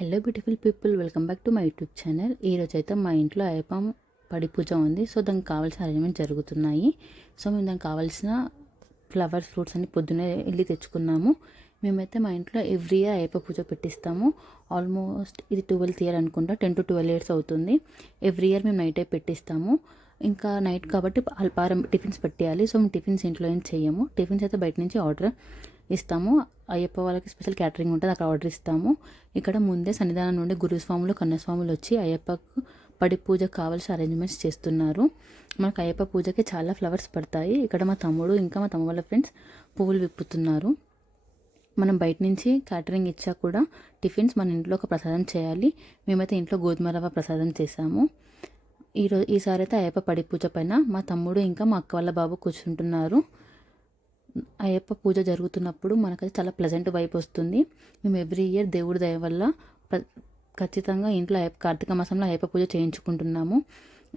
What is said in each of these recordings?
Hello beautiful people, welcome back to my YouTube channel. ఈరోజు అయితే మా ఇంట్లో అయ్యప్ప పడి పూజ ఉంది. సో దానికి కావాల్సిన అరేంజ్మెంట్ జరుగుతున్నాయి. సో మేము దానికి కావాల్సిన ఫ్లవర్స్, ఫ్రూట్స్ అన్ని పొద్దున్నే వెళ్ళి తెచ్చుకున్నాము. మేమైతే మా ఇంట్లో ఎవ్రీ ఇయర్ అయ్యప్ప పూజ పెట్టిస్తాము. ఆల్మోస్ట్ ఇది 12th ఇయర్ అనుకుంటా, 10 to 12 years అవుతుంది. ఎవ్రీ ఇయర్ మేము నైటే పెట్టిస్తాము. ఇంకా నైట్ కాబట్టి అల్పారం టిఫిన్స్ పెట్టేయాలి. సో మేము టిఫిన్స్ ఇంట్లో ఏం చెయ్యము. టిఫిన్స్ అయితే బయట నుంచి ఆర్డర్ ఇస్తాము. అయ్యప్ప వాళ్ళకి స్పెషల్ క్యాటరింగ్ ఉంటుంది, అక్కడ ఆర్డర్ ఇస్తాము. ఇక్కడ ముందే సన్నిధానం నుండి గురుస్వాములు, కన్యాస్వాములు వచ్చి అయ్యప్పకు పడి పూజకు కావాల్సిన అరేంజ్మెంట్స్ చేస్తున్నారు. మనకు అయ్యప్ప పూజకి చాలా ఫ్లవర్స్ పడతాయి. ఇక్కడ మా తమ్ముడు ఇంకా మా తమ్ముడు వాళ్ళ ఫ్రెండ్స్ పువ్వులు విప్పుతున్నారు. మనం బయట నుంచి క్యాటరింగ్ ఇచ్చా కూడా టిఫిన్స్ మన ఇంట్లో ఒక ప్రసాదం చేయాలి. మేమైతే ఇంట్లో గోధుమ రవ్వ ప్రసాదం చేసాము. ఈసారి అయితే అయ్యప్ప పడి పూజ పైన మా తమ్ముడు ఇంకా మా అక్క వాళ్ళ బాబు కూర్చుంటున్నారు. అయ్యప్ప పూజ జరుగుతున్నప్పుడు మనకైతే చాలా ప్లెజెంట్ వైబ్ వస్తుంది. మేము ఎవ్రీ ఇయర్ దేవుడి దయ వల్ల ఖచ్చితంగా ఇంట్లో కార్తీక మాసంలో అయ్యప్ప పూజ చేయించుకుంటున్నాము.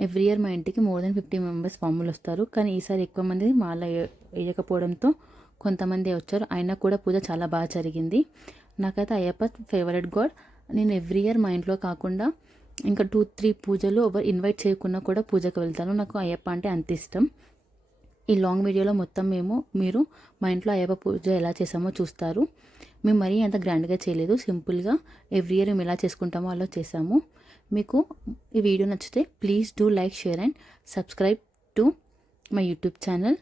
ఎవ్రీ ఇయర్ మా ఇంటికి మోర్ దెన్ 50 members స్వాములు వస్తారు. కానీ ఈసారి ఎక్కువ మంది మాల వేయకపోవడంతో కొంతమంది వచ్చారు. అయినా కూడా పూజ చాలా బాగా జరిగింది. నాకైతే అయ్యప్ప ఫేవరెట్ గాడ్. నేను ఎవ్రీ ఇయర్ మా ఇంట్లో కాకుండా ఇంకా 2-3 పూజలు ఎవరు ఇన్వైట్ చేయకుండా కూడా పూజకు వెళ్తాను. నాకు అయ్యప్ప అంటే అంత ఇష్టం. ఈ లాంగ్ వీడియోలో మొత్తం మీరు మా ఇంట్లో అయ్యప్ప పూజ ఎలా చేసామో చూస్తారు. మేము మరీ అంత గ్రాండ్గా చేయలేదు, సింపుల్గా ఎవ్రీ ఇయర్ మేము ఎలా చేసుకుంటామో అలా చేసాము. మీకు ఈ వీడియో నచ్చితే please do like, share and subscribe to my YouTube channel.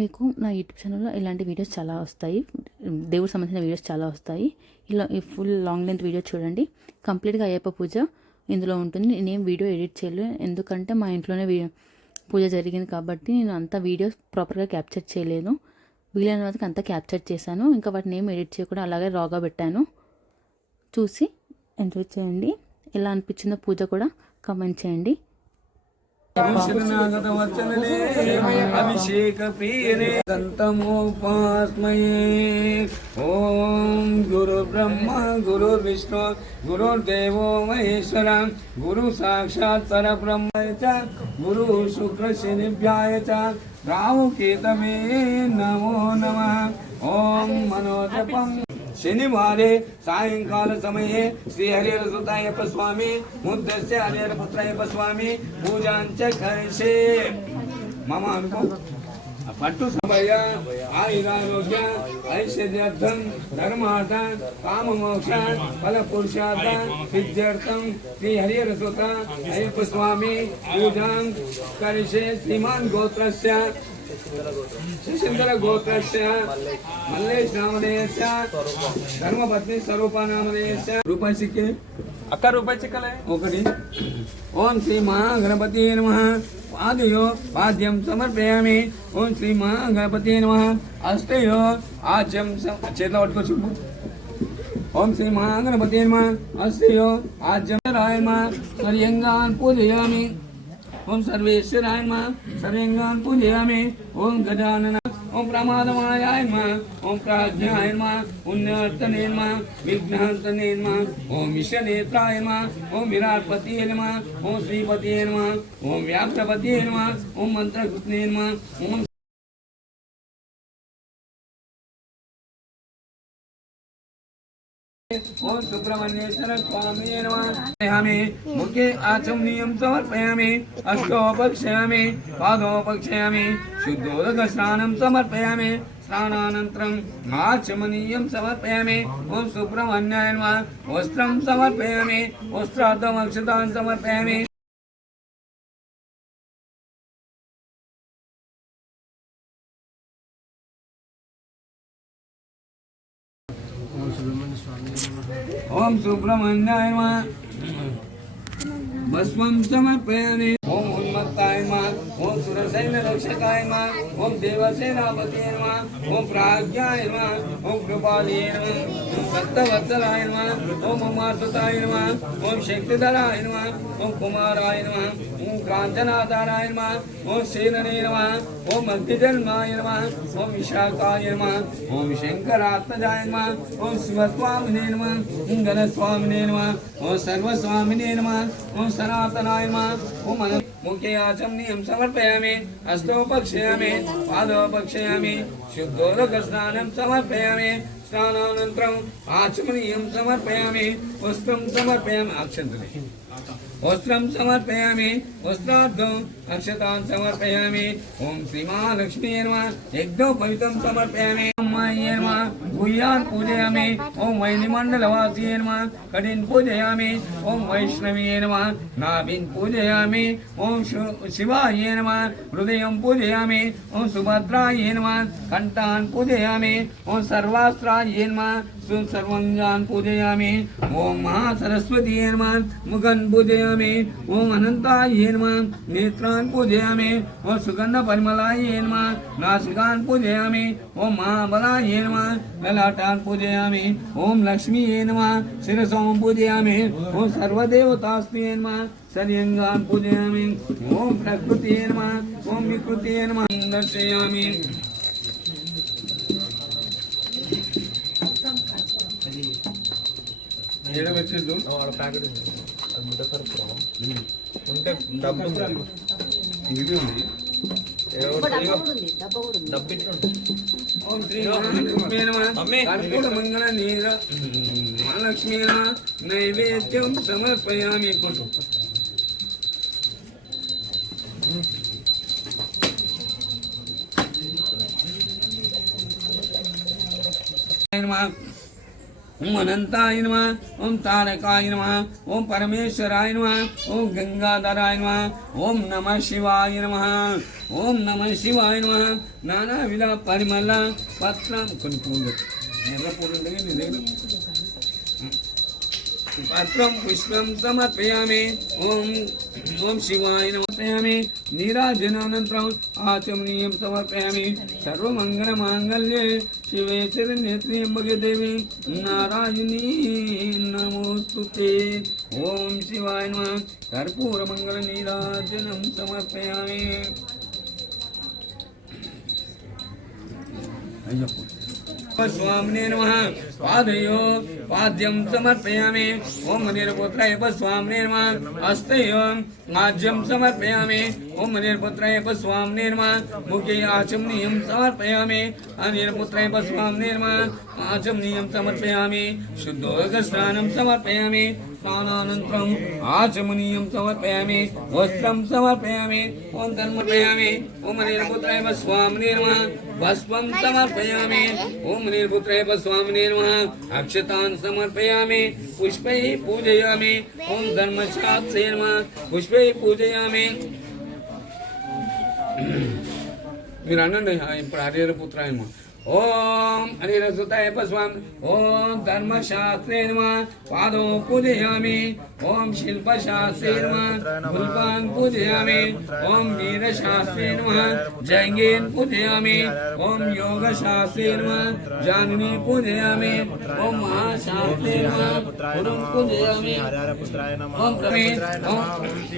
మీకు నా యూట్యూబ్ ఛానల్లో ఇలాంటి వీడియోస్ చాలా వస్తాయి, దేవుడికి సంబంధించిన వీడియోస్ చాలా వస్తాయి. ఇలా ఈ ఫుల్ లాంగ్ లెంత్ వీడియో చూడండి. కంప్లీట్గా అయ్యప్ప పూజ ఇందులో ఉంటుంది. నేనేం వీడియో ఎడిట్ చేయలేదు, ఎందుకంటే మా ఇంట్లోనే పూజ జరిగింది కాబట్టి నేను అంత వీడియోస్ ప్రాపర్గా క్యాప్చర్ చేయలేదు. వీలైన వరకు అంతా క్యాప్చర్ చేశాను. ఇంకా వాటిని ఏం ఎడిట్ చేయకుండా అలాగే రాగా పెట్టాను. చూసి ఎంజాయ్ చేయండి. ఎలా అనిపించిందో పూజ కూడా కామెంట్ చేయండి. అభిషేక ప్రియనే దంతమోపాస్మయే. ఓం గురు బ్రహ్మ గురు విష్ణు గురుర్దేవో మహేశ్వర గురు సాక్షాత్ పరబ్రహ్మ చ గురు శుక్ర శనిభ్యాయ చ రాహుకేతవే నమో నమః. ఓం మనోజపం. शनिवारे सायंकाल समये श्री हरिहर सुतायप्प स्वामी मुद्दस्य हरिहर पुत्रायप्प स्वामी पूजांच करिष्ये. मम अनुभव पट्टु समय आयुरारोग्य ऐश्वर्यार्थं धर्मार्थ काममोक्ष फलपुरुषार्थ सिद्ध्यर्थं श्री हरिहर सुत अय्यप्प स्वामी पूजां करिष्ये. श्रीमान् गोत्रस्य శశిందర గోత్రస్య మల్లేష్ నామధేయస్య ధర్మపత్ని స్వరూప నామధేయస్య. రూపాయి సిక్కే అక్క, రూపాయి చిక్కలే ఒకటి. ఓం శ్రీ మహాగణపతి నమః. పాదయో పాద్యం సమర్పయామి. ఓం శ్రీ మహాగణపతి నమః. అస్తయో ఆజ్యం చేతిలో పట్టుకో చెప్పు. ఓం శ్రీ మహాగణపతి నమః. అస్తయో ఆజ్యం రాయమ స్వర్యంగాన్ పూజయామి. ఓం సర్వేశ్వరాయ నమః. సర్వేంగాన్ పూజయామి. ఓం గజానన. ఓం ప్రమాదమాయాయ నమః. ఓం ప్రాజ్ఞాయ నమః. పుణ్యార్తనే నమః. విఘ్నహర్తనే నమః. ఓం విశ్వనేత్రాయ నమః. ఓం విరాట్పతియే నమః. ఓం శ్రీపతియే నమః. ఓం వ్యాప్తపతియే నమః. ఓం మంత్రకృత్నే నమః. ఓం ओम सुब्रह्मण्येश्वर स्वामी नमः. मुखे आचमनीयं समर्पयामि. अष्टोपक्षयामि. पादोपक्षयामि. शुद्धोदक स्नानं समर्पयामि. स्नानानन्तरम् आचमनीयं समर्पयामि. ओम सुब्रह्मण्याय नमः. वस्त्रं समर्पयामि. वस्त्रार्थम् अक्षतान् समर्पयामि. ओम सुब्रह्मण्याय नमः. भस्मं समर्पयामि. ओम उन्मत्ताय नमः. ओम सुरसैन्य रक्षकाय नमः. ओम देवसेनापतये नमः. ओम प्राज्ञाय नमः. ओम कृपालये नमः. ओम सप्तवत्सलाय नमः. ओम उमासुताय नमः. ओम शक्तिधराय नमः. ओम कुमाराय नमः. ओम कांचनाधाराय नमः. ओम सेनने नमः. ओम अग्निजन्माय नमः. ओम विशाखाय नमः. ओम शंकरात्मजाय नमः. ओम शिवस्वामिने नमः. ओम गणस्वामिने नमः. ओम सर्वस्वामिने नमः. ओम सनातनाय नमः. ओम मुखे आचमनीयं समर्पयामि. हस्तोपक्षयामि. पादोपक्षयामि. शुद्धोदक स्नानं समर्पयामि. स्नानानन्तरम् आचमनीयं समर्पयामि वस्त्रं समर्पयामि अक्षन्तले वस्त्रं समर्पयामि वस्त्रार्थम् अक्षतान् समर्पयामि ओम श्रीमहालक्ष्मी नमः यज्ञोपवीतं समर्पयामि अम्मायै नमः भूयान् पूजयामि ओम वैनिमण्डलवासिये नमः कटिन् पूजयामि ओम वैष्णवीये नमः नाभिन् पूजयामि ओम शिवाय नमः हृदयं पूजयामि ओम सुभद्रायै नमः कण्ठान् पूजयामि ओम सर्वास्त्रायै नमः सर्वांगान् पूजयामि ओम महासरस्वती नमः मुखं पूजयामि ओम अनन्ताय नमः नेत्रान् पूजयामि ओम सुगन्ध परिमलाय नमः नासिकान् पूजयामि ओम महाबलाय नमः ललाटान् पूजयामि ओम लक्ष्मीये नमः शिरसों पूजयामि ओम सर्वदेवतास्मै नमः शरीरंगान् पूजयामि ओम प्रकृतिये नमः ओम विकृतिये नमः दर्शयामि ఏడో వచ్చేది వాళ్ళ ప్యాకెట్ ఉంది అది ముద్దసరి ఉంటే డబ్బు ఇది ఉంది ఓం శ్రీ కర్పూర మంగళ నీర మహాలక్ష్మీ నైవేద్యం సమర్పయామి ओम अनंताय नमः ओम तारकाय नमः ओम परमेश्वराय नमः ओम गंगाधराय नमः ओम नमः शिवाय नमः ओम नमः शिवाय नमः नाना विध परिमल पत्रं पत्रं पुष्पं समर्पयामि ओम ओम शिवाय नमः समर्पयामि नीराजनानन्तरम् आचमनीयं समर्पयामि सर्वमङ्गलमाङ्गल्ये शिवे शरण्ये देवी नारायणी नमोस्तुते ओम शिवाय नमः कर्पूरमङ्गल नीराजनं समर्पयामि स्वामिने नमः पादयो पाद्यं समर्पयामि ओम मनिर्पुत्राय स्वामिने नमः हस्तयो आज्यं समर्पयामि ओम मनिर्पुत्राय स्वामिने नमः मुखे आचमनीयं समर्पयामि अनिर्पुत्राय स्वामिने नमः आचमनीयं समर्पयामि शुद्धोदकस्नानं समर्पयामि स्नानानन्तरम् आचमनीयं समर्पयामि वस्त्रं समर्पयामि ओम धर्मपयामि ओम मनिर्पुत्राय स्वामिने नमः भस्मं समर्पयामि ओम निर्पुत्राय स्वामिने नमः अक्षतान् समर्पयामि पुष्पैः पूजयामि ओम धर्मशास्त्रे नमः पुष्पैः पूजयामि మీరు అనండి ఇప్పుడు హరిహర పుత్రాయ నమః ओम हरिहरसुताय स्वामी ओम धर्मशास्त्रे नमः पादौ पूजयामि ओम शिल्पशास्त्रे नमः पुष्पान् पूजयामि ओम वीरशास्त्रे नमः जैंगेन पूजयामि ओम योगशास्त्रे नमः जाननी पूजयामि ओम महाशास्त्रे नमः गुरुं पूजयामि ओम प्रमेय ओम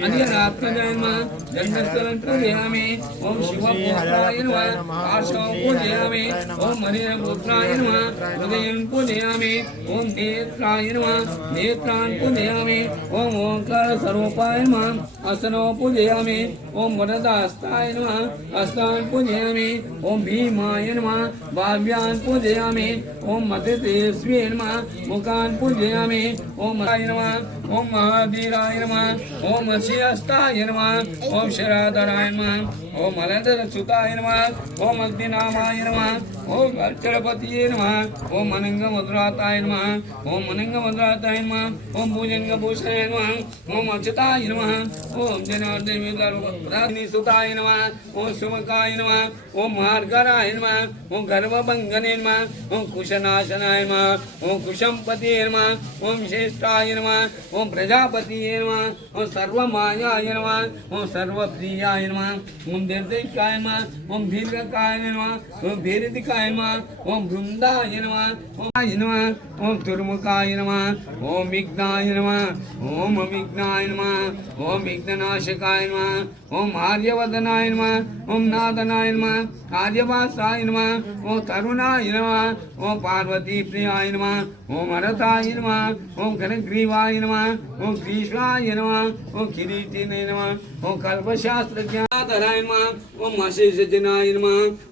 अनिरात्मजाय नमः जन्मस्थलं पूजयामि ओम शिवपुत्राय नमः आशौ पूजयामि ओम मणिपुत्राय नमः हृदयं पूजयामि ओम नेत्राय नमः नेत्रान् पूजयामि ओम ओंकार स्वरूपाय नमः असनो पूजयामि ओम वरदास्ताय नमः हस्तान् पूजयामि ओम भीमाय नमः भाव्यान् पूजयामि ओम मतितेस्वे नमः मुखान् पूजयामि ओम राय नमः ओम महावीराय नमः ओम अशिहस्ताय नमः ओम शराधराय नमः ओम अलधरच्युताय नमः ओम अग्निनामाय नमः ओम अर्चरपतिये नमः ओम अनंगमधुराताय नमः ओम अनंगमधुराताय नमः ओम भुजंगभूषणाय नमः ओम अच्युताय नमः ओम जनार्दन सुताय नमः ओम शुभकाय नमः ओम मार्गराय नमः ओम गर्भभंगने नमः ओम कुशनाशनाय नमः ओम कुशंपतिये नमः ओम श्रेष्ठाय नमः ओम प्रजापतिये नमः ओम सर्वमायाय नमः ओम सर्वप्रियाय नमः ओम दीर्घकाय नमः ओम दीर्घकाय नमः ओम भीरदिकाय नमः ओम वृंदाय नमः ओम नमः ओम तुर्मुखाय नमः ओम विघ्नाय नमः ओम अविघ्नाय नमः ओम विघ्ननाशकाय नमः ओम आर्यवर्धनाय नमः ओम नादनाय नमः आर्यवासाय नमः ओम तरुणाय नमः ओम पार्वती प्रियाय नमः ओम अरताय नमः ओम घनग्रीवाय नमः ओम ग्रीष्वाय नमः ओम किरीटिने नमः ओम कल्पशास्त्रज्ञाधराय नमः ओम अशेषजनाय नमः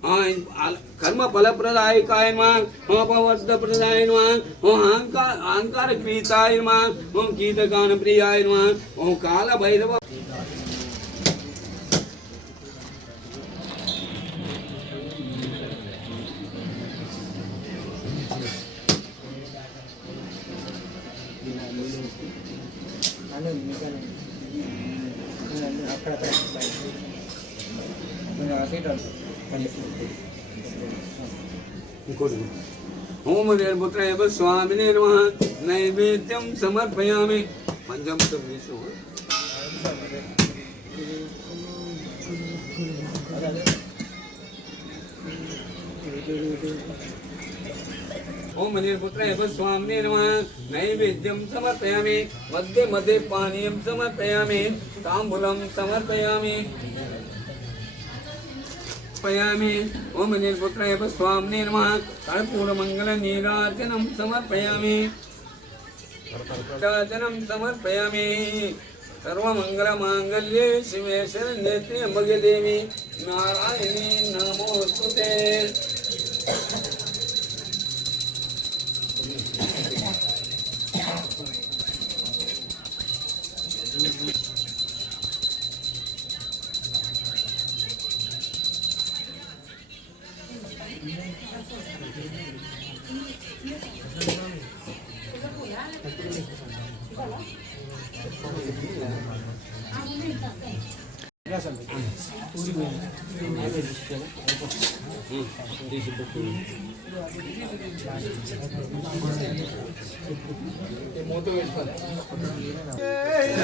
कर्म फलप्रदायकाय नमः ओम अपवर्तप्रदाय नमः ओम अहंकार प्रीताय नमः ओम कीटकान प्रियाय नमः ओम काल भैरव ओम पुत्राय स्वामिने नमः नैवेद्यं समर्पयामि पंचमृतं विष्णु ओम पुत्राय स्वामिने नमः नैवेद्यं समर्पयामि मध्ये मध्ये पानीयं समर्पयामि ताम्बूलं समर्पयामि पयामि ओम पुत्राय स्वामिने नमः कर्पूरमंगल नीराजनं समर्पयामि राजनं समर्पयामि सर्वमंगलमांगल्ये शिवे शरण्ये त्र्यंबके देवी नारायणी नमोस्तुते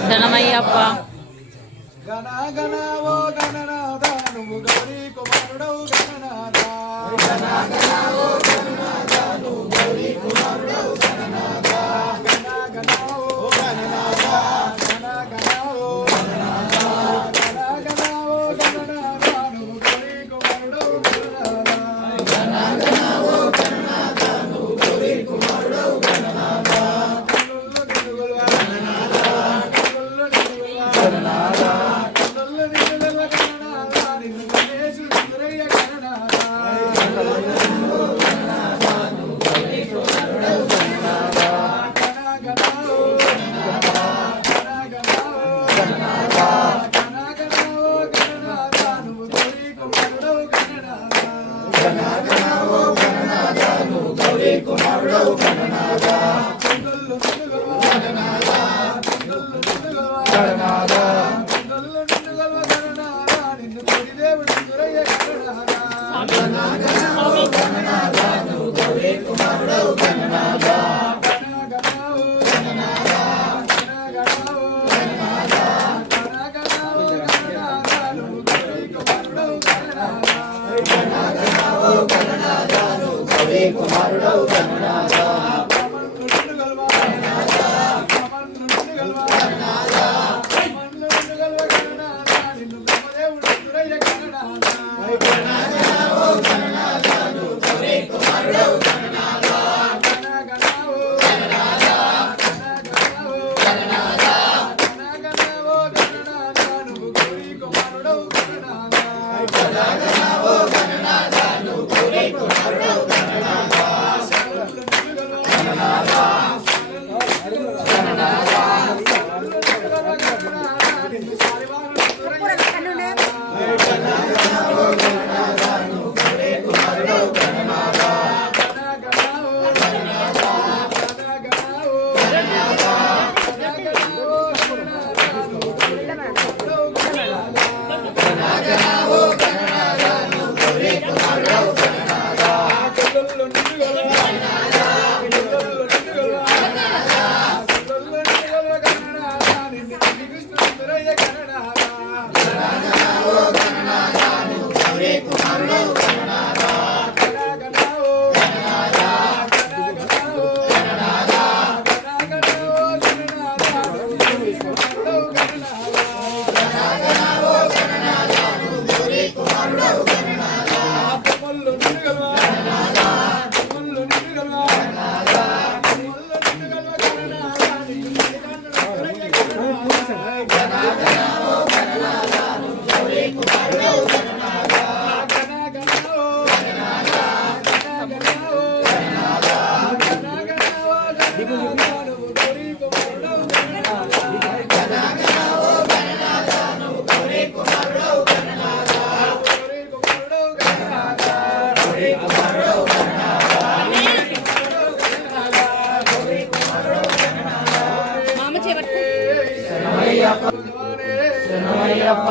ధనమయ్యప్ప గణ గణ ఓ గణనాథ నువ్వు గౌరీ కుమారుడవు గణనాథ గణ గణ ఓ గణనాథ నువ్వు గౌరీ కుమారుడవు గణనాథ గణ గణ ఓ గణనాథ గణ గణ ఓ గణనాథ గణ గణ ఓ గణనాథ నువ్వు గౌరీ కుమారుడవు గణనాథ గణ గణ ఓ గణనాథ నువ్వు గౌరీ కుమారుడవు గణనాథ కల్లులు నిలువల గణనాథ కల్లులు నిలువల గణనాథ కుమారుడవు గణనాథ శరణమయ్యప్ప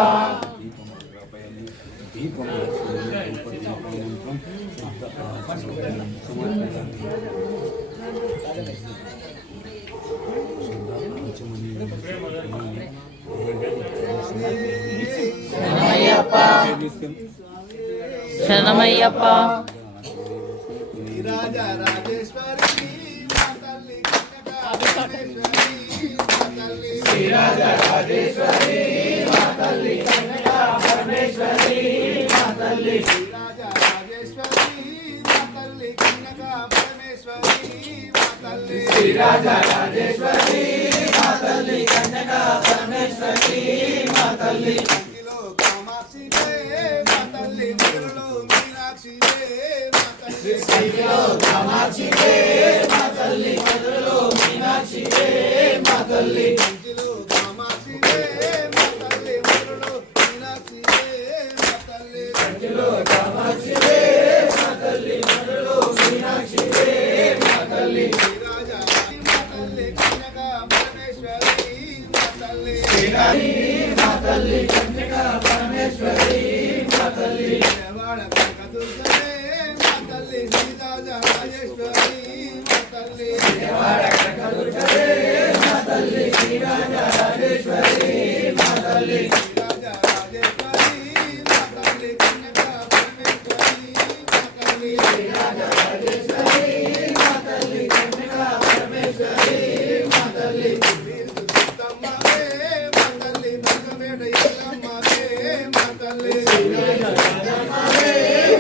శరణమయ్యప్ప రాజా రాజేశ్వరి మా తల్లి కనకాపరమేశ్వరి మా తల్లి రాజా రాజేశ్వరి మా తల్లి కనకాపరమేశ్వరి మా తల్లి రాజా రాజేశ్వరి మా తల్లి కనకాపరమేశ్వరి మా తల్లి రాజా రాజేశ్వరి మా తల్లి కనకాపరమేశ్వరి మా తల్లి కంకిలో కామాక్షి మా తల్లి మధురలో మీనాక్షి మా తల్లి కంకిలో కామాక్షి మా తల్లి మధురలో మీనాక్షి మా తల్లి కంకిలో కామాక్షి మా తల్లి మధురలో మీనాక్షి మా తల్లి కంకిలో కామాక్షి మా తల్లి మధురలో మీనాక్షి మా తల్లి రాజా మా తల్లి కన్యకా పరమేశ్వరి మా తల్లి మా తల్లి కన్యకా పరమేశ్వరి మా తల్లి దేవాడ కనకదుర్గమే మా తల్లి సీతాజ రాజేశ్వరి మా తల్లి దేవాడ కనకదుర్గమే మా తల్లి సీతాజ రాజేశ్వరి మా తల్లి సీతాజ రాజేశ్వరి మా తల్లి కన్యకా పరమేశ్వరి మా తల్లి సీతాజ రాజేశ్వరి మా తల్లి కన్యకా పరమేశ్వరి మా తల్లి తమ్మవే మా తల్లి బంగమేడ ఎల్లమ్మవే మా తల్లి తమ్మవే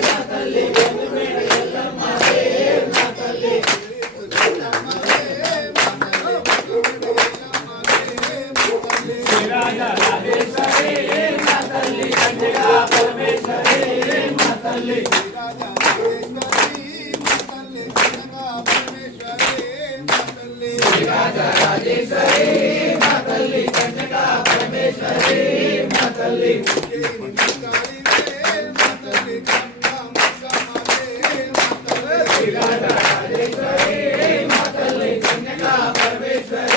మా తల్లి బంగమేడ ఎల్లమ్మవే మా తల్లి తమ్మవే మా తల్లి బంగమేడ ఎల్లమ్మవే మా తల్లి రాజా రాజేశ్వరి మా తల్లి కన్యకా పరమేశ్వరి మా తల్లి రాజా రాజేశ్వరి మా తల్లి కన్యకా పరమేశ్వరి మా తల్లి రాజా రాజేశ్వరి మా తల్లి కన్యకా పరమేశ్వరి మా తల్లి మా తల్లి కన్యకా మా తల్లి రాజా రాజేశ్వరి మా తల్లి కన్యకా పరమేశ్వరి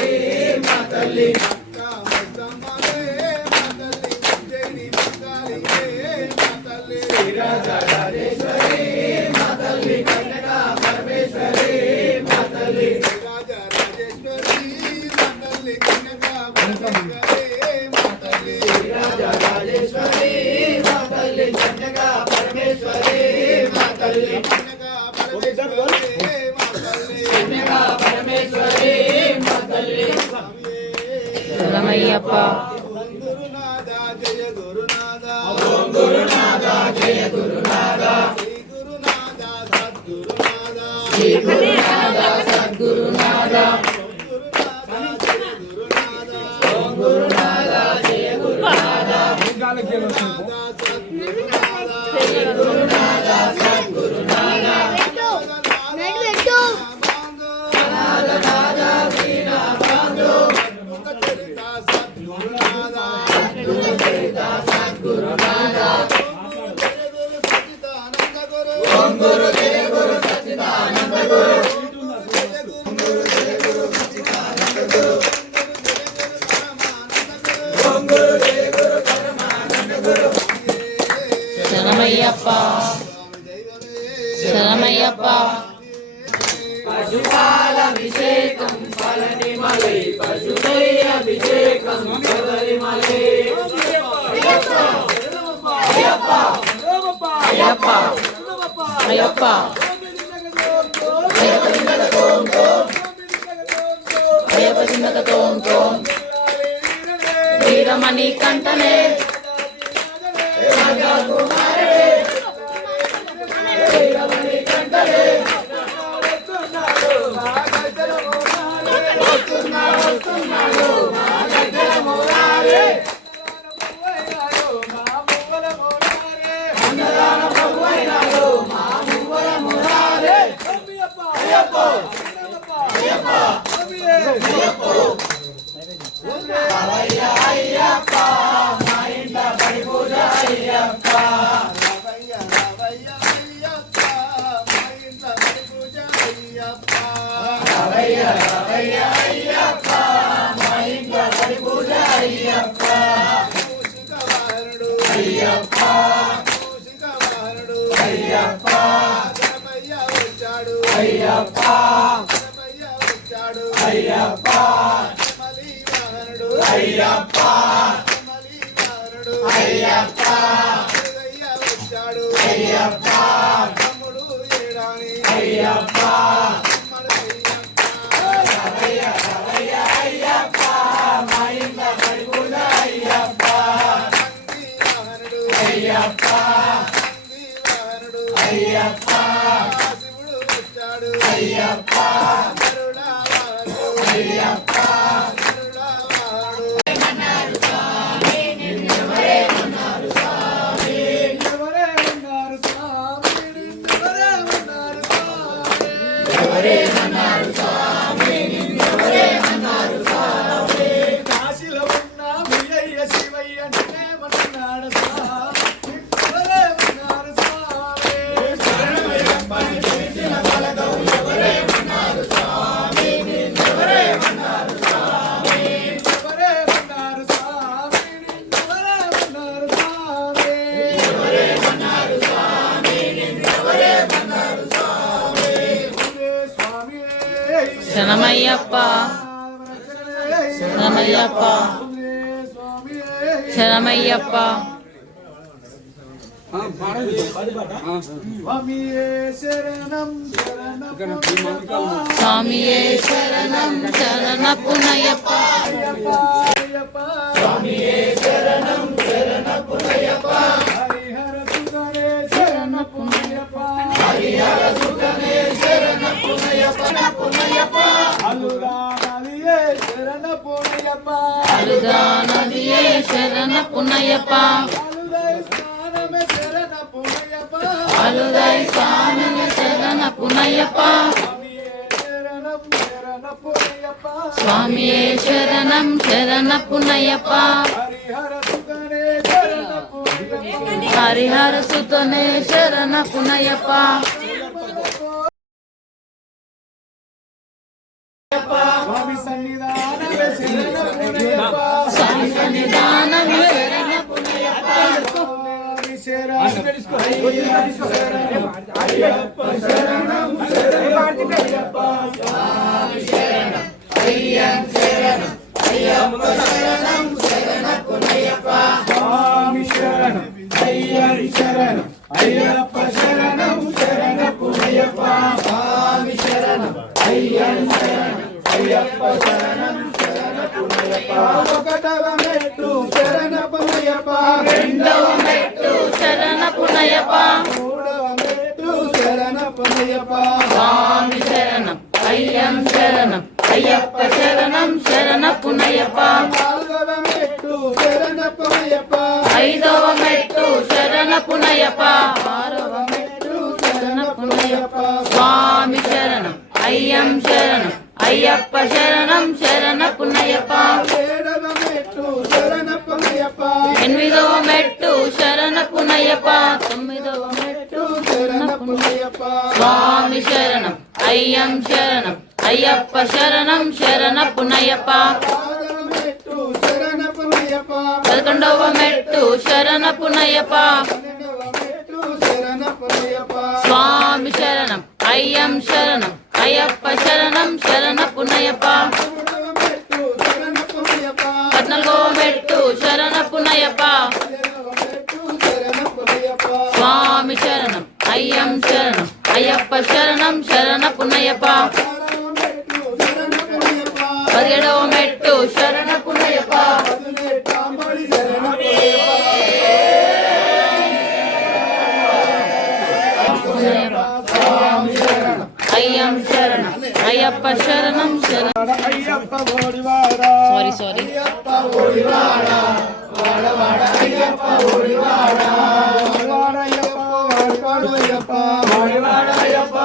మా తల్లి రాజా రాజేశ్వరి మా తల్లి కన్యకా పరమేశ్వరి మా తల్లి రాజా రాజేశ్వరి మా తల్లి కన్యకా పరమేశ్వరి మా తల్లి రాజా రాజేశ్వరి మా తల్లి కన్యకా పరమేశ్వరి మా తల్లి కన్యకా పరమేశ్వరి మా తల్లి కన్యకా పరమేశ్వరి మా తల్లి శరణమయ్యప్ప ఓం గురునాథ జయ గురునాథ ఓం గురునాథ జయ గురునాథ శ్రీ గురునాథ సద్గురునాథ శ్రీ గురునాథ సద్గురునాథ ఓం గురునాథ జయ గురునాథ శ్రీ గురునాథ సద్గురునాథ నాద వీణా బాంధో చరిత సద్గురునాథ చరిత సద్గురునాథ ఓం గురు జయ గురు సచ్చిదానంద గురు ఓం గురు జయ గురు సచ్చిదానంద గురు ఓం గురు జయ గురు పరమానంద గురు శరణమయ్యప్ప శరణమయ్యప్ప పశుపాలభిషేకం పళనిమలై పశుపై అభిషేకం శబరిమలై అయ్యప్ప అయ్యప్ప అయ్యప్ప అయ్యప్ప అయ్యప్ప చిందక తోం తోం వీరమణి కంటనే వీరమణి కంటనే అయ్యప్ప మా ఇంట పడి పూజ అయ్యప్ప అయ్యప్ప అయ్యప్ప వచ్చాడు అయ్యప్ప మలి వాహనుడు అయ్యప్ప మలి వాహనుడు అయ్యప్ప వచ్చాడు అయ్యప్ప తమ్ముడు ఏడాని అయ్యప్ప తమ్ముడు అయ్యప్ప మా ఇంట పడిపూజ అయ్యప్ప వాహనుడు అయ్యప్ప వాహనుడు అయ్యప్ప శివుడు వచ్చాడు అయ్యప్ప గరుడా వాహనుడు అయ్యప్ప గరుడా వాహనుడు ఎవరేమన్నారు స్వామి ఎవరేమన్నారు స్వామి కాశీలో ఉన్న ముయ్యయ్య శివయ్య నిన్నేమన్నాడు స్వామి ఎవరేమన్నారు స్వామి శరణమయ్యప్పని పిలిచిన బలగం ఎవరేమన్నారు స్వామి ఎవరేమన్నారు స్వామి ఎవరేమన్నారు స్వామి ఎవరేమన్నారు స్వామి ఎవరేమన్నారు స్వామి ఎవరేమన్నారు స్వామి స్వామి శరణమయ్యప్ప శరణమయ్యప్ప స్వామి శరణమయ్యప్ప స్వామియే శరణం శరణం స్వామియే శరణం శరణపునయ్యప్ప స్వామియే శరణం శరణపునయ్యప్ప హరిహర సుధనే శరణపునయ్యప్ప హరిహర సుధనే శరణపునయ్యప్ప అలురానదియే శరణపునయ్యప్ప అలుగా నదియే శరణపునయ్యప్ప అలుదై స్నానమే శరణపునయ్యప్ప అలుదై స్వామిని శరణపునయ్యప్ప స్వామియే శరణం శరణపునయ్యప్ప స్వామియే శరణం శరణపునయ్యప్ప హరిహర సుతనే శరణపునయ్యప్ప స్వామి సన్నిధానమే శరణపునయ్యప్ప స్వామి సన్నిధానమే శరణపునయ్యప్ప అయ్యప్ప శరణం శరణపునయ్యప్ప స్వామి శరణం అయ్యప్ప శరణం అయ్యప్ప శరణం శరణపునయ్యప్ప స్వామి శరణం అయ్యప్ప శరణం అయ్యప్ప శరణం శరణపునయ్యప్ప స్వామి శరణం అయ్యప్ప శరణం అయ్యప్ప శరణం శరణపునయ్యప్ప ఒకటవ మెట్టు శరణపునయ్యప్ప రెండవ మెట్టు శరణపునయ్యప్ప మూడవ మెట్టు శరణపునయ్యప్ప స్వామి శరణం అయ్యం శరణం అయ్యప్ప శరణం శరణపునయ్యప్ప నాలుగవ మెట్టు శరణపునయ్యప్ప ఐదవ మెట్టు శరణపునయ్యప్ప ఆరవ మెట్టు శరణపునయ్యప్ప స్వామి శరణం అయ్యం శరణం అయ్యప్ప శరణం శరణపునయ్యప్ప ఏడవ మెట్టు శరణపునయ్యప్ప ఎనిమిదవ మెట్టు శరణపునయ్యప్ప తొమ్మిదవ మెట్టు శరణపునయ్యప్ప స్వామి శరణం అయ్యం శరణం అయ్యప్ప శరణం శరణపునయ్యప్ప పదవ మెట్టు శరణపునయ్యప్ప 11వ మెట్టు శరణపునయ్యప్ప పన్నెండవ మెట్టు శరణపునయ్యప్ప స్వామి శరణం అయ్యం శరణం అయ్యప్ప శరణం శరణపునయ్యప్ప మూడవ మెట్టు శరణపునయ్యప్ప 14వ మెట్టు శరణపునయ్యప్ప పదిహేనవ మెట్టు శరణపునయ్యప్ప స్వామి శరణం అయ్యం శరణం అయ్యప్ప శరణం శరణపునయ్యప్ప 17వ మెట్టు శరణపునయ్యప్ప అయ్యం శరణం అయ్యప్ప శరణం శరణం అయ్యప్ప ఓడివాడ సారీ అయ్యప్ప ఓడివాడ వాడవాడ అయ్యప్ప ఓడివాడ వాడవాడ అయ్యప్ప వాడవాడ అయ్యప్ప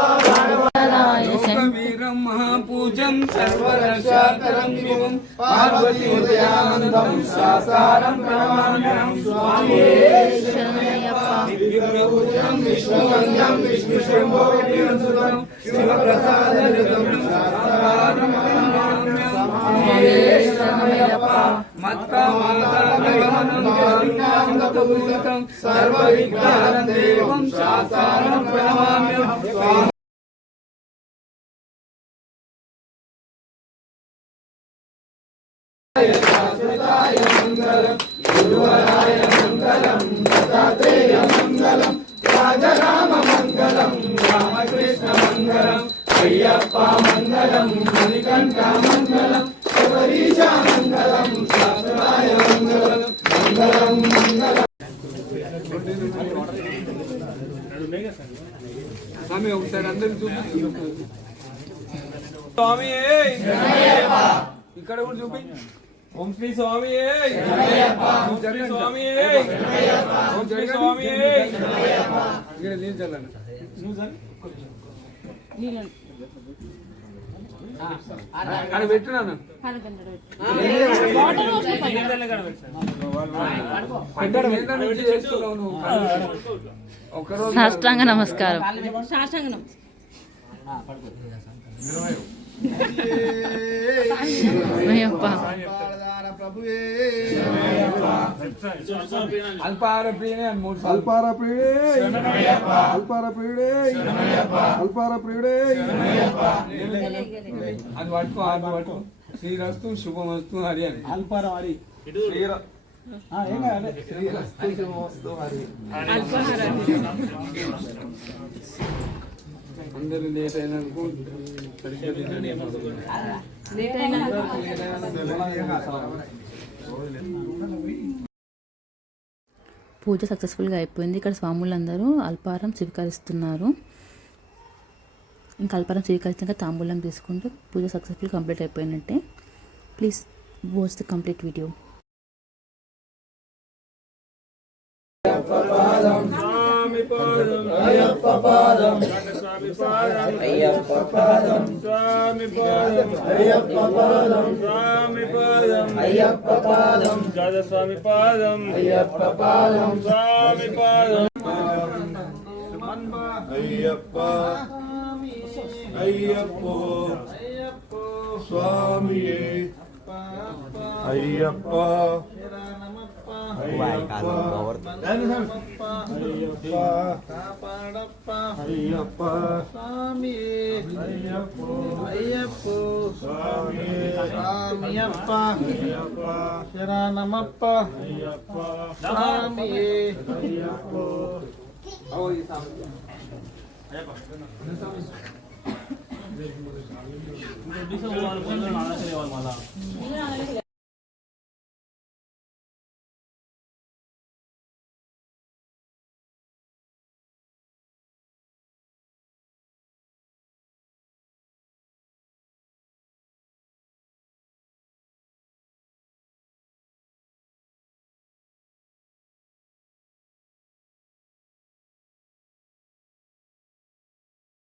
వీరం మహాపూజం సర్వరక్షాకరం విభుం పార్వతీ ఉదయానందం శాసారం ప్రణమామ్యం స్వామి విగ్రహపూజం విష్ణువందం విష్ణు శంభో వినుసుతం శివప్రసాదం శాసారం ప్రణమామ్యం మత్తా మాతా సర్వ విఘ్నానం దేవం శాసారం ప్రణమామ్యం శాశ్వతాయ మంగళం గురువరాయ మంగళం దత్తాత్రేయ మంగళం రాజరామ మంగళం రామకృష్ణ మంగళం అయ్యప్ప మంగళం మణికంఠ మంగళం శబరీశ మంగళం శాశ్వతాయ మంగళం మంగళం మంగళం. స్వామి ఒకసారి అందరికి చూపి స్వామి ఇక్కడ కూడా చూపి ఓం శ్రీ స్వామి ఓం శ్రీ స్వామి ఓం శ్రీ స్వామి ఇక్కడ నీళ్ళు చల్లండి అక్కడ పెట్టినాను ఒక్కరోజు సాష్టాంగ నమస్కారం. అయ్యప్ప ప్రభువే అల్పార ప్రియనే అని మూడు సార్లు అల్పార ప్రియుడే అల్పార ప్రియుడే అల్పార ప్రియుడే అది పట్టుకో అది పట్టుకో శ్రీరస్తు శుభమస్తు హరి అని అల్పార హరి శ్రీరస్తు శుభమస్తు హరి. అందరూ లేట్ అయినందుకు సరిగ్గా తినండి. పూజ సక్సెస్ఫుల్గా అయిపోయింది. ఇక్కడ స్వాములందరూ అల్పారం స్వీకరిస్తున్నారు. ఇంకా అల్పారం స్వీకరించాక తాంబూలం తీసుకుంటూ పూజ సక్సెస్ఫుల్ కంప్లీట్ అయిపోయినట్టే. Please watch the complete video. స్వామి పాదం అయ్యప్ప పాదం స్వామి పాదం అయ్యప్ప పాదం స్వామి పాదం అయ్యప్ప పాదం స్వామి పాదం అయ్యప్ప పాదం జాద స్వామి పాదం అయ్యప్ప పాదం స్వామి పాదం అయ్యప్ప అయ్యప్పో స్వామియే అయ్యప్ప అయ్యప్ప అయ్యప్ప స్వామియే అయ్యప్పో అయ్యప్పో స్వామియే స్వామియప్ప అయ్యప్ప శరణమప్ప అయ్యప్ప స్వామియే అయ్యప్పో అయ్యప్ప